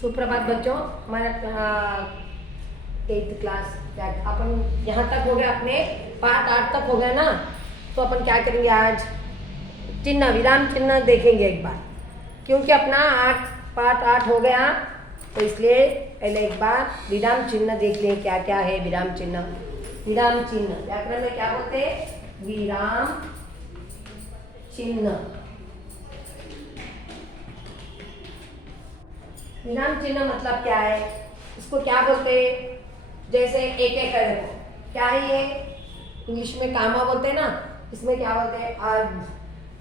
सुप्रभात बच्चों, हमारा 8th क्लास अपन यहाँ तक हो गया, अपने पार्ट 8 तक हो गया ना। तो अपन क्या करेंगे आज, चिन्ह विराम चिन्ह देखेंगे एक बार, क्योंकि अपना पार्ट 8 हो गया, तो इसलिए पहले एक बार विराम चिन्ह देख लें क्या क्या है। विराम चिन्ह व्याकरण में क्या बोलते हैं? विराम चिन्ह। विराम चिन्ह मतलब क्या है, इसको क्या बोलते हैं? जैसे एक एक कर देखो, क्या है ये? इंग्लिश में कामा बोलते हैं ना, इसमें क्या बोलते हैं?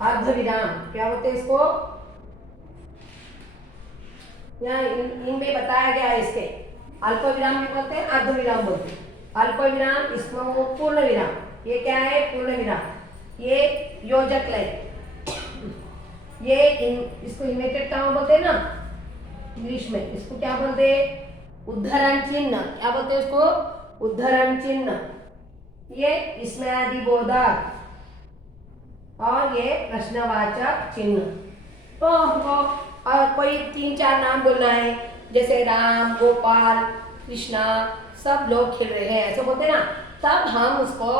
अर्ध विराम। क्या बोलते हैं इसको? यहाँ इनमें बताया गया है, इसके अल्प विराम भी बोलते हैं, अर्ध विराम बोलते हैं। अल्प विराम, इसमें वो पूर्ण विराम। ये क्या है? पूर्ण विराम। ये योजक लाइन, ये इसको इन्वर्टेड कामा बोलते हैं ना इंग्लिश में। इसको क्या बोलते हैं? उद्धरण चिन्ह। क्या बोलते हैं इसको? उद्धरण चिन्ह। ये इसमें आदि बोधक और ये प्रश्नवाचक चिन्ह। तो हमको कोई 3-4 नाम बोलना है, जैसे राम, गोपाल, कृष्णा, सब लोग खेल रहे हैं, ऐसे बोलते हैं ना, तब हम उसको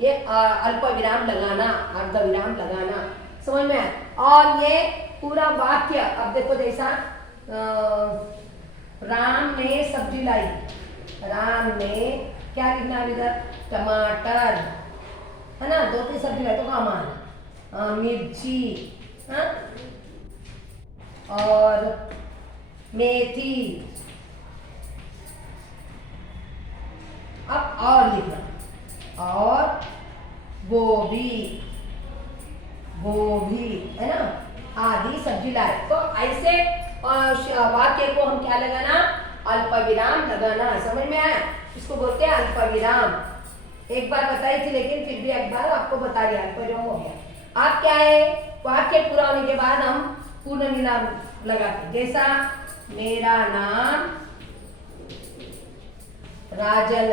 ये अल्प विराम लगाना, अर्ध विराम लगाना, समझ में आया? और ये पूरा वाक्य, अब देखो जैसा राम ने सब्जी लाई, राम ने क्या लिखना है इधर? टमाटर, है ना? 2-3 सब्जी लाई तो काम आना, मिर्ची, हाँ, और मेथी। अब और लिखना, और गोभी, है ना, आदि सब्जी लाए। तो ऐसे वाक्य को हम क्या लगाना? अल्प विराम लगाना। समझ में आया? इसको बोलते हैं अल्प विराम। एक बार बताई थी, लेकिन फिर भी एक बार आपको बता दिया, अल्प विराम हो गया। आप क्या है, वाक्य पूरा होने के बाद हम पूर्ण विराम लगाते, जैसा मेरा नाम राजन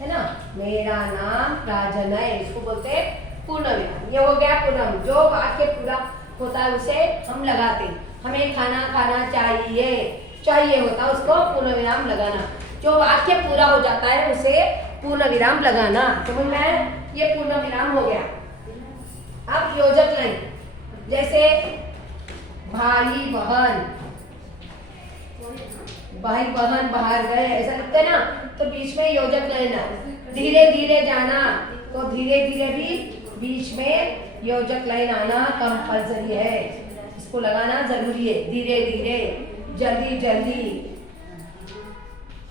है ना, मेरा नाम राजन है, इसको बोलते हैं पूर्ण विराम। ये हो गया पूर्ण। जो वाक्य पूरा होता है उसे हम लगाते हैं। हमें खाना खाना चाहिए होता है, उसको पूर्ण विराम लगाना। जो वाक्य पूरा हो जाता है उसे पूर्ण विराम लगाना। समझ में आया? ये पूर्ण विराम हो गया। अब योजक लाइन, जैसे भाई बहन बाहर गए, ऐसा लिखते हैं ना, तो बीच में योजक लाइन है। धीरे धीरे जाना, तो धीरे धीरे भी बीच में योजक लाइन आना कंपल्सरी है, इसको लगाना जरूरी है। धीरे धीरे, जल्दी जल्दी,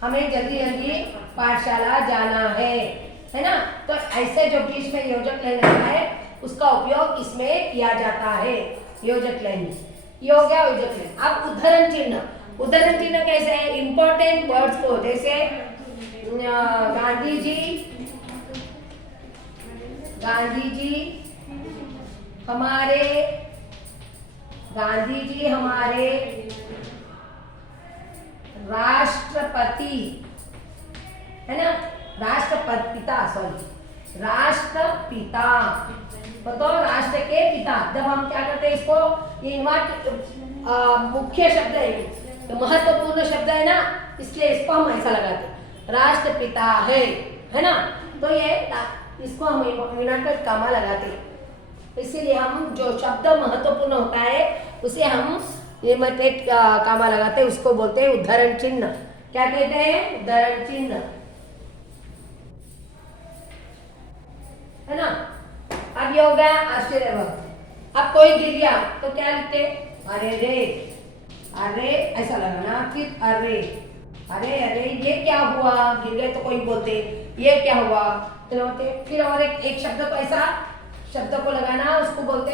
हमें जल्दी जल्दी पाठशाला जाना है ना। तो ऐसे जो बीच में योजक लाइन आता है उसका उपयोग इसमें किया जाता है, योजक लाइन। ये हो गया योजक लाइन। अब उद्धरण चिन्ह कैसे है? इंपॉर्टेंट वर्ड्स को, जैसे गांधी जी हमारे राष्ट्रपति, है ना, राष्ट्रपिता, बताओ, राष्ट्र के पिता। जब हम क्या करते हैं इसको, ये मुख्य शब्द है, तो महत्वपूर्ण शब्द है ना, इसलिए इसको हम ऐसा लगाते हैं, राष्ट्रपिता है ना। तो ये इसको हम इन्वर्टेड कामा लगाते हैं, इसीलिए हम जो शब्द महत्वपूर्ण होता है उसे हम इन्वर्टेड कामा लगाते हैं, उसको बोलते हैं उद्धरण चिन्ह। क्या कहते हैं? उद्धरण चिन्ह, है ना। अब ये हो गया आश्चर्य वर्ग। अब कोई गिर गया तो क्या लिखते? अरे, ऐसा लगाना। फिर अरे ये क्या हुआ? गिर गए तो कोई बोलते ये क्या हुआ, तो बोलते। फिर और एक शब्द को, ऐसा शब्द को लगाना, उसको बोलते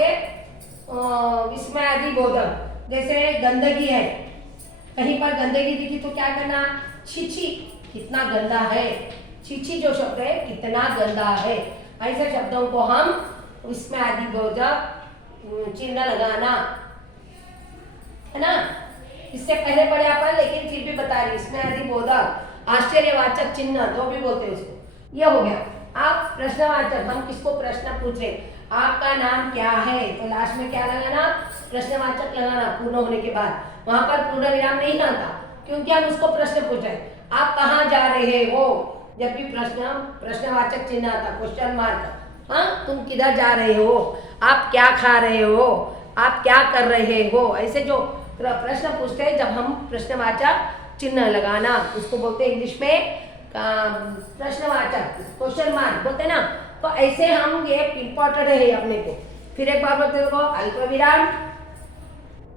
इसमें आदि बोधक। जैसे गंदगी है, कहीं पर गंदगी दिखी तो क्या करना? छी, कितना गंदा है। छी जो शब्द है, कितना गंदा है, ऐसे शब्दों को हम इसमें आदि बोधक चिन्ह लगाना, है ना। इससे पहले पढ़े अपन, लेकिन फिर भी बता रही, इसमें आदि बोधक आश्चर्यवाचक चिन्ह जो भी बोलते हैं उसको। ये हो गया। आप प्रश्नवाचक, हम किसको प्रश्न पूछ रहे? आपका नाम क्या है, तो लास्ट में क्या लगाना, प्रश्नवाचक लगाना पूर्ण होने के बाद। वहां पर पूर्ण विराम नहीं आता क्योंकि हम उसको प्रश्न पूछे, आप कहाँ जा रहे हो, जब भी प्रश्नवाचक चिन्ह आता, क्वेश्चन मार्क, हाँ तुम किधर जा रहे हो, आप क्या खा रहे हो, आप क्या कर रहे हो, ऐसे जो प्रश्न पूछते हैं जब हम प्रश्नवाचक चिन्ह लगाना, उसको बोलते हैं इंग्लिश में प्रश्नवाचक, क्वेश्चन मार्क बोलते हैं ना। तो ऐसे हम ये इंपॉर्टेंट है अपने को। फिर एक बार बोलते देखो, अल्प विराम,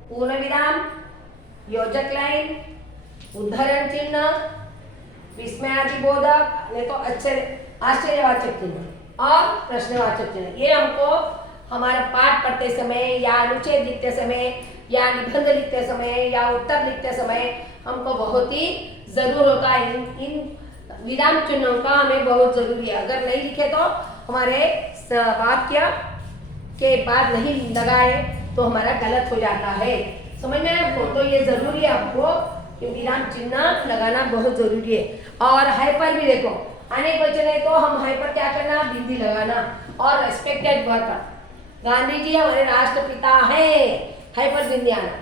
पूर्ण विराम, योजक लाइन, उद्धरण चिन्ह, विस्मयादिबोधक, नहीं तो आश्चर्यवाचक चिन्ह और प्रश्नवाचक चिन्ह। ये हमको हमारा पाठ पढ़ते समय या अनुच्छेद लिखते समय या निबंध लिखते समय या उत्तर लिखते समय हमको बहुत ही जरूर होता है। इन विराम चिन्हों का हमें बहुत जरूरी है। अगर नहीं लिखे तो हमारे वाक्य के बाद नहीं लगाए तो हमारा गलत हो जाता है। समझ में आपको? तो ये जरूरी है आपको कि विराम चिन्ह लगाना बहुत जरूरी है। और हाइपर भी देखो, अनेक वचन है तो हम हाइपर क्या करना, बिंदी लगाना। और रेस्पेक्टेड वर्कर, गांधी जी हमारे राष्ट्रपिता है, हाइपर बिंदी आना।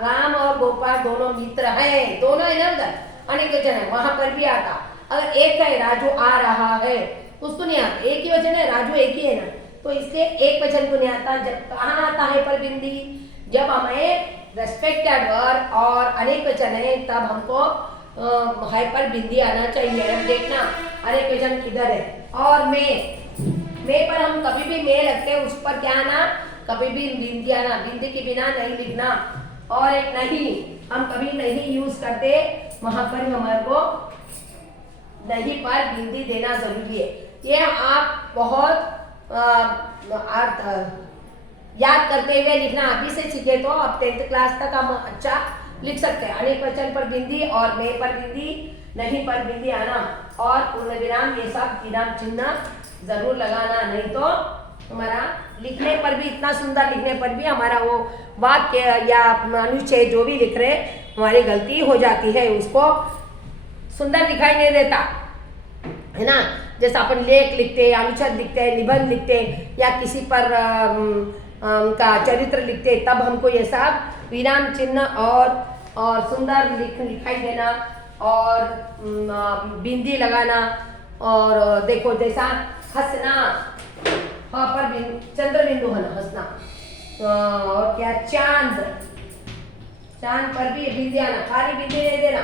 राम और गोपाल दोनों मित्र हैं, दोनों है ना, उधर अनेक वचन है वहां पर भी आता। अगर एक है राजू आ रहा है उसको नहीं आता, एक ही वचन है, राजू एक ही है ना, तो इसलिए एक वचन को नहीं आता। जब कहाँ आता है पर बिंदी, जब हमें रेस्पेक्टेड वर्ब और अनेक वचन है तब हमको हाइपर बिंदी आना चाहिए। अब देखना अनेक वचन किधर है। और मैं पर हम कभी भी मैं लगते हैं उस पर क्या आना, कभी भी बिंदी आना, बिंदी के बिना नहीं लिखना। और एक नहीं, हम कभी नहीं यूज करते, वहां पर हमारे को नहीं पर बिंदी देना जरूरी है। ये आप बहुत याद करते हुए लिखना अभी से सीखे तो अब 10th क्लास तक हम अच्छा लिख सकते हैं। अनेक वचन पर बिंदी और मैं पर बिंदी, नहीं पर बिंदी आना और पूर्ण विराम, ये सब विराम चिन्ह जरूर लगाना। नहीं तो हमारा लिखने पर भी, इतना सुंदर लिखने पर भी हमारा वो वाक्य या अनुच्छेद जो भी लिख रहे हमारी गलती हो जाती है, उसको सुंदर दिखाई नहीं देता है ना। जैसे अपन लेख लिखते हैं, अनुच्छेद लिखते हैं, निबंध लिखते हैं या किसी पर का चरित्र लिखते हैं, तब हमको ये सब विराम चिन्ह और सुंदर लिखाई देना और बिंदी लगाना। और देखो जैसा हंसना, हाँ पर चंद्र बिंदु है ना, हंसना। और क्या, चांद पर भी बिंदी आना, खाली बिंदी नहीं देना।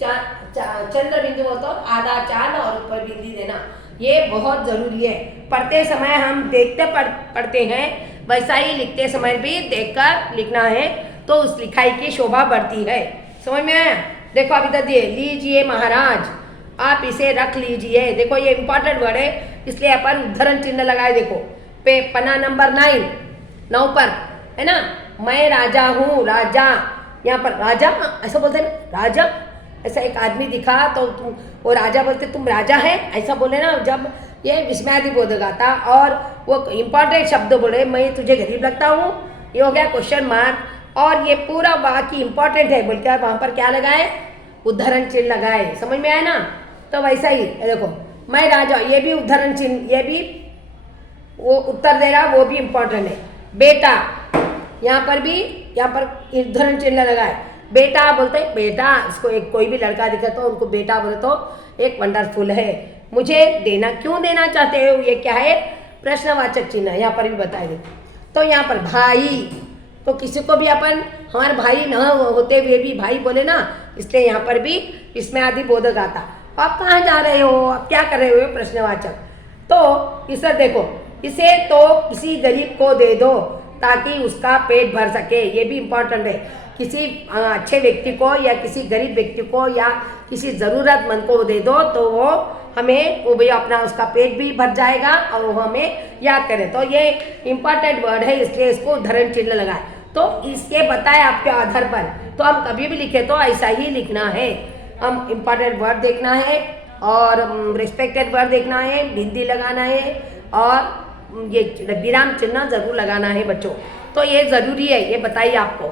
चंद्र बिंदु हो तो आधा चांद और ऊपर बिंदी देना, ये बहुत जरूरी है। पढ़ते समय हम देखते पढ़ते हैं, वैसा ही लिखते समय भी देखकर लिखना है, तो उस लिखाई की शोभा बढ़ती है। समझ में आया? देखो अभी तक दिए, लीजिए महाराज, आप इसे रख लीजिए। देखो ये इंपॉर्टेंट वर्ड है, इसलिए अपन उद्धरण चिन्ह लगाए। देखो पन्ना नंबर 9 पर है ना, मैं राजा हूँ, राजा, यहाँ पर राजा ऐसा बोलते हैं, राजा ऐसा एक आदमी दिखा तो तुम वो राजा बोलते, तुम राजा है ऐसा बोले ना। जब ये विस्मयादिबोधक आता और वो इंपॉर्टेंट शब्द बोले, मैं तुझे गरीब लगता हूँ, ये हो गया क्वेश्चन मार्क। और ये पूरा वाक्य इंपॉर्टेंट है बोल के वहाँ पर क्या लगाए, उद्धरण चिन्ह लगाए। समझ में आया ना? तो वैसा ही देखो, मैं राजा, ये भी उद्धरण चिन्ह, ये भी वो उत्तर दे रहा, वो भी इंपॉर्टेंट है। बेटा, यहाँ पर उद्धरण चिन्ह लगाए। बेटा बोलते हैं, बेटा इसको एक कोई भी लड़का दिखे तो उनको बेटा बोले तो एक वंडरफुल है। मुझे देना, क्यों देना चाहते हो, ये क्या है, प्रश्नवाचक चिन्ह, यहाँ पर भी बताएंगे। तो यहाँ पर भाई, तो किसी को भी अपन हमारे भाई न होते हुए भी भाई बोले ना, इसलिए यहाँ पर भी विस्मयादिबोधक आता। आप कहाँ जा रहे हो, आप क्या कर रहे हो, प्रश्नवाचक। तो इसे देखो, इसे तो किसी गरीब को दे दो ताकि उसका पेट भर सके, ये भी इम्पोर्टेंट है। किसी अच्छे व्यक्ति को या किसी गरीब व्यक्ति को या किसी ज़रूरतमंद को दे दो तो वो हमें, वो भी अपना उसका पेट भी भर जाएगा और वो हमें याद करें। तो ये इम्पॉर्टेंट वर्ड है, इसलिए इसको उद्धरण चिन्ह लगाए। तो इसके बताए आपके आधार पर, तो हम कभी भी लिखे तो ऐसा ही लिखना है। हम इम्पॉर्टेंट वर्ड देखना है और रिस्पेक्टेड वर्ड देखना है, बिंदी लगाना है और ये विराम चिन्ह जरूर लगाना है बच्चों। तो ये ज़रूरी है, ये बताइए आपको।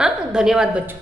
हाँ, धन्यवाद बच्चों।